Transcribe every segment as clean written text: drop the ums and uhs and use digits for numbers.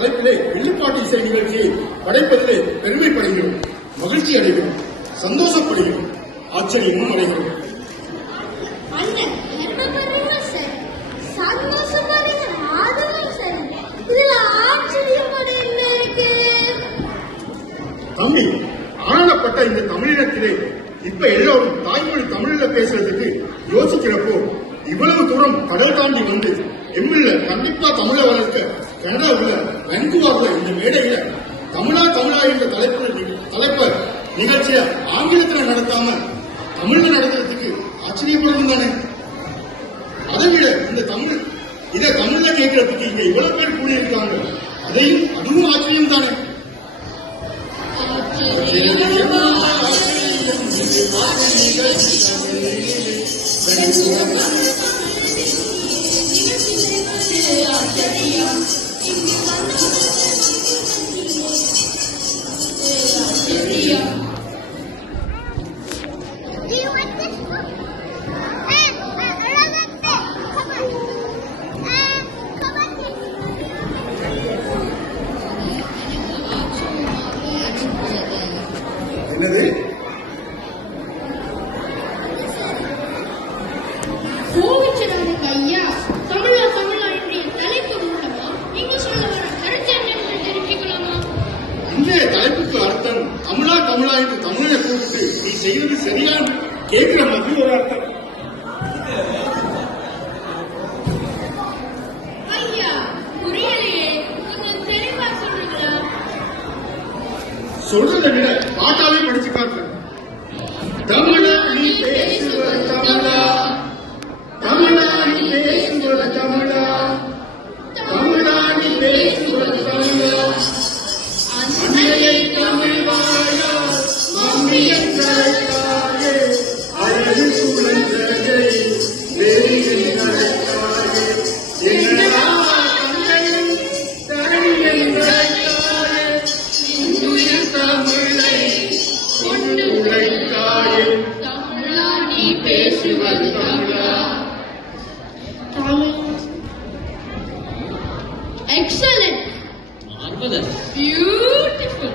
தலைப்பிலே வில்லுப்பாட்டு இசை நிகழ்ச்சியை படைப்பதிலே பெருமைப்படுகிறோம், மகிழ்ச்சி அடைகிறோம், சந்தோஷப்படுகிறோம், ஆச்சரியமும் அடைகிறோம். தம்பி, ஆனப்பட்ட இந்த தமிழினத்திலே இப்ப எல்லாரும் தாய்மொழி தமிழ்ல பேசுறதுக்கு யோசிக்கிறப்போ இவ்வளவு தூரம் கடல் தாண்டி வந்து எம்மில்ல கண்டிப்பா தமிழை வளர்க்க கனடாவில் வென்குவர்ல இந்த மேடையில தமிழா என்ற தலைப்ப நிகழ்ச்சிய ஆங்கிலத்துல நடத்தாம தமிழ்ல நடத்துறதுக்கு ஆச்சரியப்படணும் தானே. அதை விட இந்த இதை தமிழ்ல கேட்கறதுக்கு இங்க இவ்வளவு பேர் கூடியிருக்காங்க, அதுவும் ஆச்சரியம் தானே. இன்றைய தலைப்புக்கு அர்த்தம் தமிழா என்று தமிழை கூப்பிட்டு நீ செய்வது சரியான கேட்கிற மாதிரி ஒரு அர்த்தம். சொல்றதை விட பாட்டாவே படிச்சு காட்டுறேன். தமிழா நீ பேசுவ தமிழா, தமிழா நீ பேசுவ தமிழா, தமிழா நீ பேசுவ தமிழா, அன்னையை தமிழ் வாழா மம்மி என்றாயே, அழகு குழந்தையை வெளியில் நடத்தாயே, என்னடா தந்தையும் தனி என்றாயே, இன்னுயிர் தமிழை கொண்டு உழைத்தாயே, தமிழா நீ பேசுவது தமிழா. Excellent. Marvelous. Beautiful.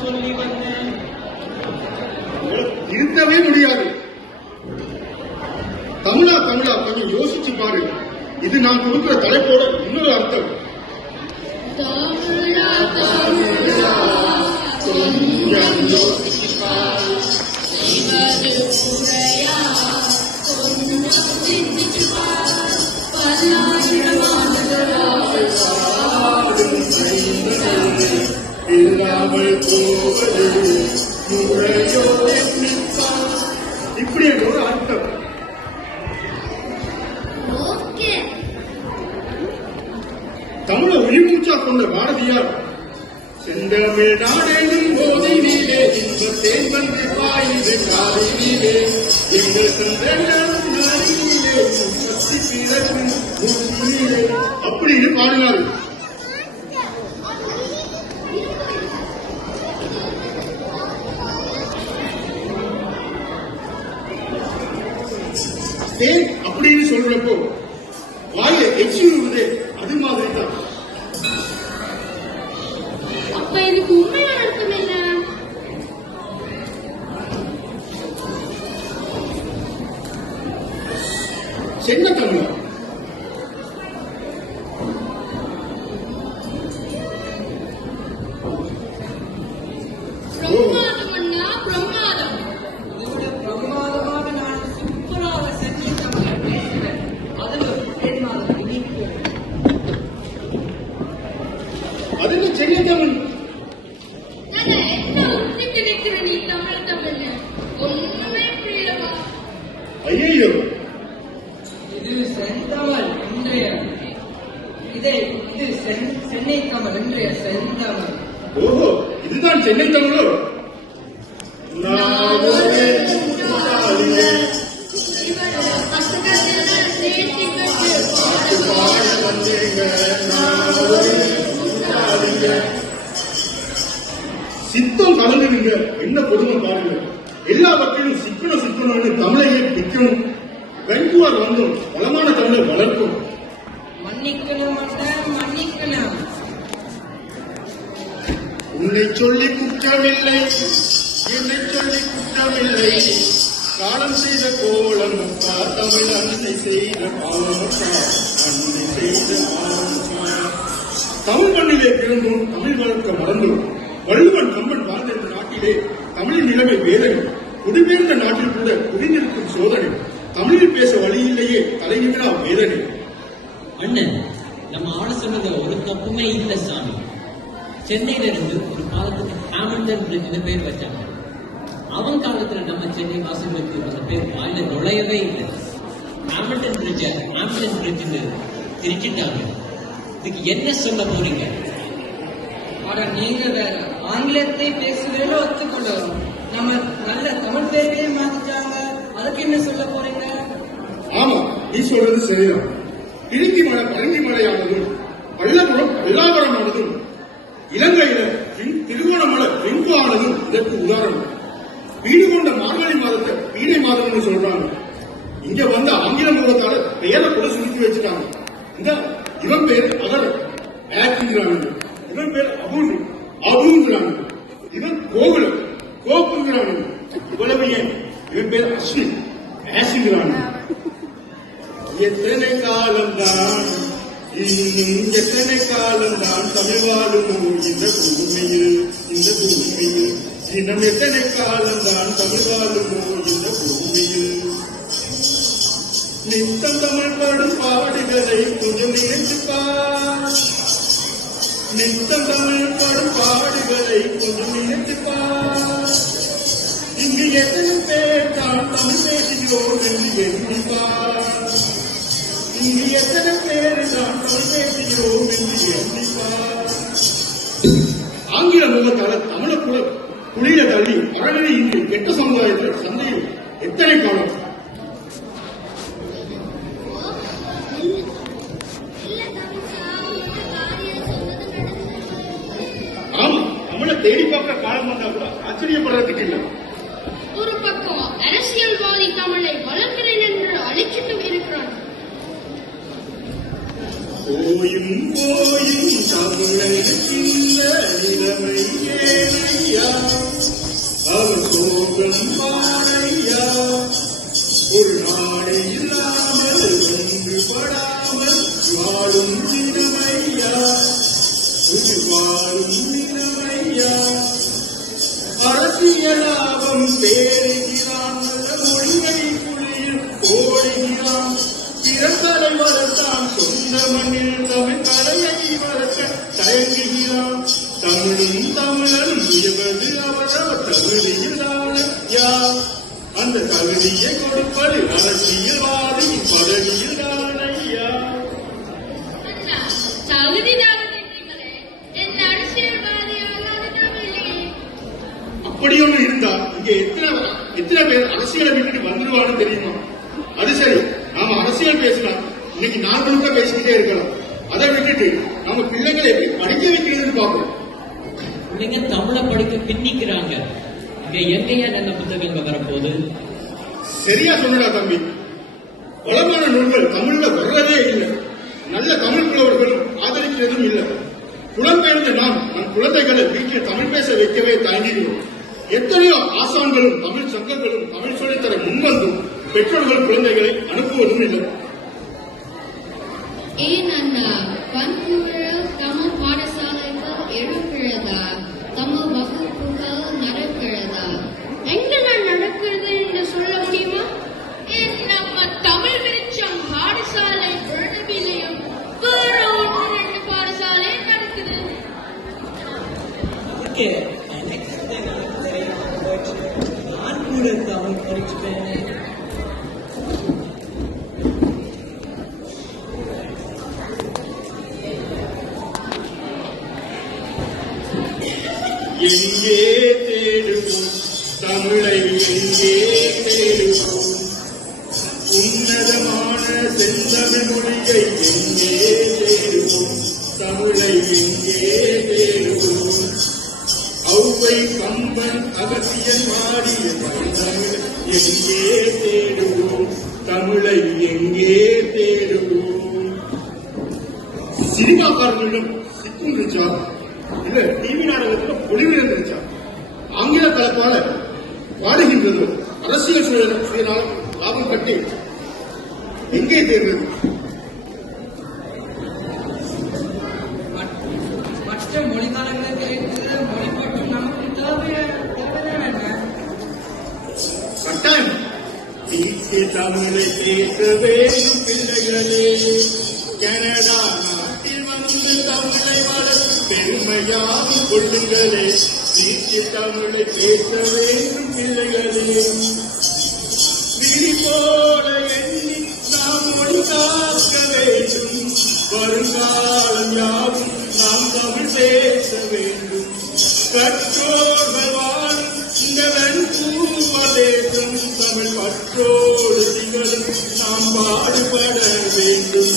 சொல்லி வந்தேன், இருந்தவே முடியாது. தமிழா கொஞ்சம் யோசிச்சு பாரு. இது நான் கொடுக்கிற தலைப்போட இன்னொரு அர்த்தம். கொஞ்சம் யோசிச்சு பாரு. இப்படி ஒரு அர்த்தம். தமிழ உயிர்மூச்சா கொண்ட பாரதியார் செந்தமிழ் நாடெனும் போதை நீலே, இந்த தேன் வந்து பாயுது காலை நீலே, எங்கள் சந்தனும் நாடிலே சக்தி பிறக்கும் நீலே அப்படின்னு பாடினார். தேன் அப்படின்னு சொல்றப்போ வாயில எச்சி விடுவதே அது மாதிரி தான். அப்ப இதுக்கு உண்மையான அர்த்தம் என்ன? சென்ன தமிழ் அதுன்னு சென்னை தமிழ். ஐயோ, இது செந்தமிழ் இன்றைய இது சென்னை தமிழ் இன்றைய செந்தமிழ். ஓஹோ, இதுதான் சென்னை தமிழோ? சித்தம் கலந்துருங்க, என்ன கொடுமை பாருங்க. எல்லாவற்றிலும் சிக்கணும் தமிழையே பிக்கணும் வெங்குவார் வந்தும் வளமான தமிழை வளர்க்கும். மன்னிக்கணும் அண்ணன், மன்னிக்கணும். உன்னை சொல்லி குற்றமில்லை, என்னை சொல்லி குற்றமில்லை, காலம் செய்த கோலம் தமிழ் அன்னை செய்த பாவமக்கா, அன்னை செய்த பாவமக்கா. தமிழ் மண்ணிலே பிறந்தும் தமிழ் வளர்க்க மறந்தும் வள்ளுவன் கம்பன் வாழ்ந்த இந்த நாட்டிலே தமிழின் நிலைமை வேதனை. குடிபெயர்ந்த நாட்டில் கூட குடிநிற்கும் சோதனை. தமிழில் பேச வழி இல்லையே தலைநிமிரா வேதனை. அண்ணன், நம்ம ஆள சொன்னது ஒரு தப்புமே இல்ல சாமி. சென்னையில இருந்து ஒரு காலத்துக்கு ஹாமில்டன் பிரிட்ஜ்னு பேர் வச்சாங்க. அவன் காலத்துல நம்ம சென்னை வாசிகளுக்கு அந்த பேர் வாயில நுழையவே இல்லை. ஹாமில்டன் பிரிட்ஜ ஹாமில்டன் பிரிட்ஜ்னு திரிச்சிட்டாங்க. இதுக்கு என்ன சொல்ல போறீங்க? ஆனா நீங்க வேற ஆங்கிலத்தை பேசுவேல ஒத்துக்கொள்ளும். நம்ம நல்ல தமிழ் பேரையே மாத்திட்டாங்க. அதுக்கு என்ன சொல்ல போறீங்க? ஆமா, நீ சொல்றது சரிதான். இடுங்கி மலை பரங்கி மலையானதும் பல்லபுரம் பல்லாபுரமானதும் இலங்கையில திருவோணமலை வெங்கு ஆனதும் இதற்கு உதாரணம். வீடு கொண்ட மார்கழி மாதத்தை வீடை மாதம்னு சொல்றாங்க. இங்க வந்த ஆங்கில மூலத்தால பெயரை கூட சுருக்கி வச்சுட்டாங்க. இந்த இவன் பேர் அகர ஆக்குங்கிறாங்க, இவன் பேர் அபூர்வி அபுங்கிறாங்க, இவன் கோகுலம் கோப்புங்கிறாங்க. இவ்வளவு ஏன் இவன் பேர் அஸ்வின் ஆசுங்கிறாங்க. எத்தனை காலம்தான் இன்னும் எத்தனை காலம்தான் தமிழ் வாழுமோ இந்த பூமியில், இந்த பூமியில் இன்னும் எத்தனை காலம்தான் தமிழ் வாழுமோ இந்த பூமியில். நித்தம் தமிழ் பாடும் பாடுகளை கொஞ்சம் நினைத்துப்பார், நித்தம் தமிழ் பாடும் பாடுகளை கொஞ்சம் நினைத்துப்பார். இங்கு எத்தனை பேர் தான் தமிழ் பேசுகிறோம் என்று எண்ணிப்பார், இங்கு எத்தனை பேர் தான் தமிழ் பேசுகிறோம் என்று எண்ணிப்பார். ஆங்கில முகத்தால தமிழ குளிர தள்ளி அறநெறி இன்றி கெட்ட சமுதாயத்தில் சந்தையில் எத்தனை காலம். ஆமா, தமிழை தேடி பார்க்கிற காலம் வந்தா கூட ஆச்சரியப்படுறதுக்கு இல்லை. ஒரு பக்கம் அரசியல்வாதி தமிழை வளர்க்கிறேன் என்று அழிச்சிட்டு இருக்கிறான். போயும் போயும் தமிழனுக்கின்ற நிலைமை ஏனையா, அவர் சோகம் பாடையா. ஒரு நாடு இல்லாமல் ஒன்றுபடாமல் வாழும் தினமையா, வாழும் தினமையா. அரசியல் லாபம் தேடுகிறான், மொழியை புள்ளியில் போடுகிறான். பிறந்தலை வளர்த்தான் சொந்த மண்ணில் தமிழ் கலையை வளர்க்க தயங்குகிறான். தமிழும் தமிழனும் உயர்வது அவரவர் தகுதியில்தானையா, அந்த தகுதியை கொடுப்பது அரசியல்வாதியின் பதவியில் தானையா. அப்படி ஒண்ணு இருந்தா இங்க எத்தனை பேர் அரசியலை விட்டுட்டு வந்துருவான்னு தெரியுமா? அது சரி, நாம அரசியல் பேசலாம், இன்னைக்கு நாள் முழுக்க பேசிக்கிட்டே இருக்கலாம். அதை விட்டுட்டு நம்ம பிள்ளைகளை எப்படி படிக்க வைக்கிறதுன்னு பார்ப்போம். நீங்க தமிழை படிக்க பின்னிக்கிறாங்க. இங்க எங்கேயா நல்ல புத்தகங்கள் வரப்போகுது? சரியா சொன்னடா தம்பி. வளமான நூல்கள் தமிழ்ல வர்றதே இல்லை. நல்ல தமிழ் புலவர்களும் ஆதரிக்கிறதும் இல்லை. புலம்பெயர்ந்த நாம் நம் குழந்தைகளை வீட்டில் தமிழ் பேச வைக்கவே தயங்குகிறோம். எத்தனையோ ஆசான்களும் தமிழ் சங்கங்களும் தமிழ் சொல்லித்தர முன்வந்தும் பெற்றோர்கள் குழந்தைகளை அனுப்புவதும் இல்லை. ஏன் அண்ணா, பண்புகள் தமிழ் பாடசாலைகள் எழுப்பிழதா, தமிழ் வகுப்புகள் நடக்கிறதா? எங்க நடக்கிறது என்று சொல்ல முடியுமா? நம்ம தமிழ் வெளிச்சம் பாடசாலை விளையும் வேற ஒன்று ரெண்டு பாடசாலை நடக்குது. நான் கூட தமிழ் படிச்சுட்டேன். எங்கே தேடுவோம் தமிழை, எங்கே தேடுவோம் உன்னதமான செந்தமிழ் மொழியை, எங்கே தேடுவோம் தமிழை, எங்கே தேடுவோம் ஔவை கம்பன் அகத்தியன் மாறிய தமிழை எங்கே தேடுவோம், தமிழை எங்கே தேடுவோம். சினிமாக்காரர்களிடம் சிக்கும் இருந்துச்சா, இல்ல டிவி நாடகத்துல பொலிவு இருந்துச்சா, ஆங்கில கலப்பால வாடுகின்றது, அரசியல் சூழலால் லாபம் கட்டி எங்கே தேர்ந்தது? மற்ற மொழிக்காரங்களுக்கு இருக்கிற மொழி மட்டும் நமக்கு தேவைதானே? கட்டாயம் தீர்த்து தமிழை பேச வேண்டும் பிள்ளைகளே, கனடா நாட்டில் வந்து தமிழை வளர்த்து பெருமையாக கொள்ளுங்களே, தீர்த்து தமிழை பேச வேண்டும் பிள்ளைகளே. விழி போல எண்ணி நாம் மொழி காக்க வேண்டும், வருங்காலம் யாவும் நாம் தமிழ் பேச வேண்டும். கற்றோர்கள் வாழும் இந்த வெண்பூவதேசம் தமிழ் பற்றோடு திகழும் நாம் பாடுபட வேண்டும்.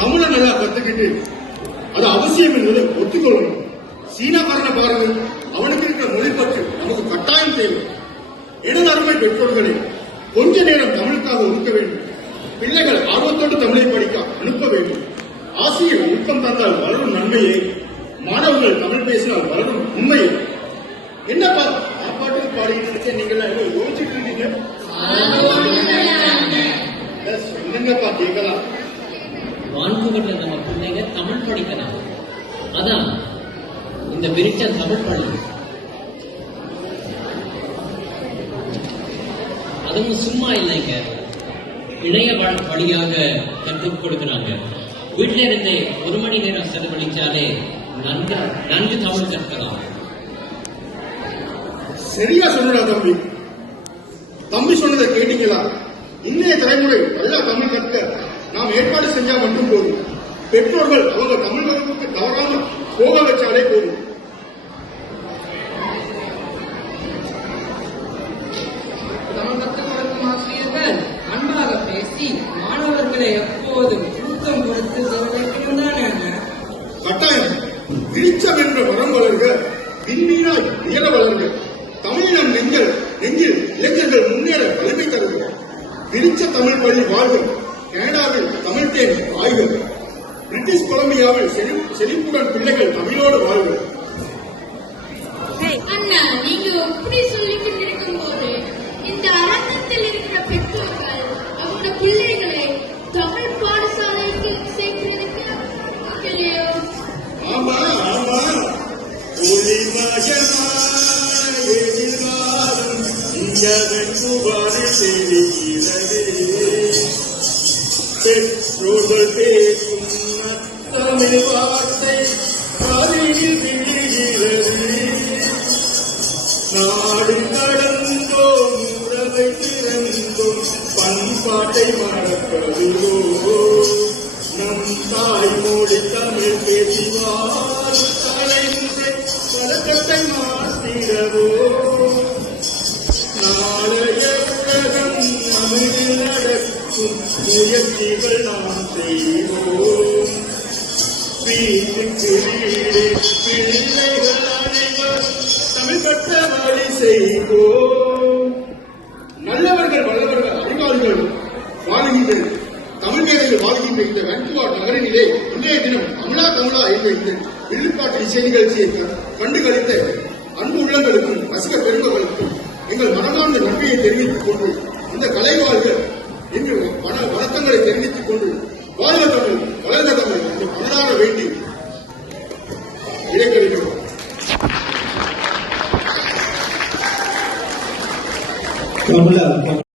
தமிழை நல்லா கத்துக்கிட்டு அது அவசியம் என்பதை ஒத்துக்கொள்ளணும். சீனாக்காரனை பாருங்கள், அவனுக்கு இருக்கிற மொழி பற்று நமக்கு கட்டாயம் தேவை. எனது அருமை பெற்றோர்களே, கொஞ்ச நேரம் தமிழுக்காக ஒதுக்க வேண்டும். பிள்ளைகள் ஆர்வத்தோடு தமிழை படிக்க அனுப்ப வேண்டும். ஆசிரியர் ஊக்கம் தந்தால் வளரும் நன்மையை, மாணவர்கள் தமிழ் பேசினால் வளரும் உண்மையை. என்னப்பா சாப்பாட்டு பாடிக்கிட்டு இருக்க, நீங்கள் யோசிச்சுட்டு இருக்கீங்க? சொல்லுங்கப்பா கேட்கலாம். வான்கூவர்ல நம்ம பிள்ளைங்க தமிழ் படிக்கலாம், அதான் இந்த பிரிட்டன் தமிழ் பள்ளி. அதுவும் சும்மா இல்லைங்க, இணைய வழியாக கற்றுக் கொடுக்கிறாங்க. வீட்டில இருந்து 1 மணி நேரம் செலவழிச்சாலே நன்கு தமிழ் கற்கலாம். சரியா சொன்னா தம்பி. தம்பி சொன்னதை கேட்டீங்களா? இன்றைய தலைமுறை நல்லா தமிழ் கற்க நாம் ஏற்பாடு செஞ்சா மட்டும் போதும். பெற்றோர்கள் அவங்க தமிழ் வகுப்புக்கு தவறாமல் போக வச்சாலே போதும். தமிழ் கற்றுக் கொடுக்கும் ஆசிரியர்கள் அன்பாக பேசி மாணவர்களை எப்போதும் ஊக்கம் கொடுத்து வைக்கணும் தானே? கட்டாயம் விழிச்சம் என்ற வரம் வளர்க, விண்மீனாய் உயர வளர்க, தமிழினம் நெஞ்சில் இளைஞர்கள் முன்னேற வலிமை தருக. விழிச்ச தமிழ் பள்ளி வாழ்க, கனடாவில் தமிழ் தேன் ஆய்வு, பிரிட்டிஷ் கொலம்பியாவில் செழிப்புடன் பிள்ளைகள் தமிழோடு வாழ்க. அண்ணா, நீங்க எப்படி சொல்லிக்கிட்டு இருக்கும் போது இந்த அரங்கத்தில் இருக்கிற பெற்றோர்கள் அவங்க பிள்ளைகளை தமிழ் பாடசாலைக்கு சேர்க்கிறதுக்கு இல்லையோ? ஆமா ஆமா, ஒளிமயமான எதிர்காலம் இங்கவன் புகாரி தெரிகிறது. பெற்றோர்கள் பேசும் தமிழ் வார்த்தை காதில் விழுகிறது. நாடு கடந்தோம், உறவை திறந்தோம், பண்பாட்டை மறப்பதுவோ, நம் தாய்மொழி தமிழ் பேசுவார் தலைமுறை பழக்கத்தை மாற்றிடவோ. நாளைய உலகம் தமிழில் நடக்கும் முயற்சிகள் நாம் செய்வோம். வீட்டுக்கு வீடு பிள்ளைகள் அனைவரும் தமிழ் கற்ற வழி செய்வோம். நல்லவர்கள் வல்லவர்கள் அறிவாளிகள் வாழ்கின்ற தமிழ் மேதைகள் வாழ்கின்ற இந்த வான்கூவர் நகரினிலே இன்றைய தினம் தமிழா என்ற இந்த வில்லுப்பாட்டு இசை நிகழ்ச்சியை கண்டுகளித்த அன்பு உள்ளங்களுக்கும் ரசிக பெருமகளுக்கும் எங்கள் மனமார்ந்த நன்றியை தெரிவித்துக் கொண்டு இந்த கலைவாழ்கள் என்று வணக்கங்களை தெரிவித்துக் கொண்டு வாழ்க தமிழ் வளர்ந்த தமிழ் என்று மனதார வேண்டி விடைபெறுகிறோம்.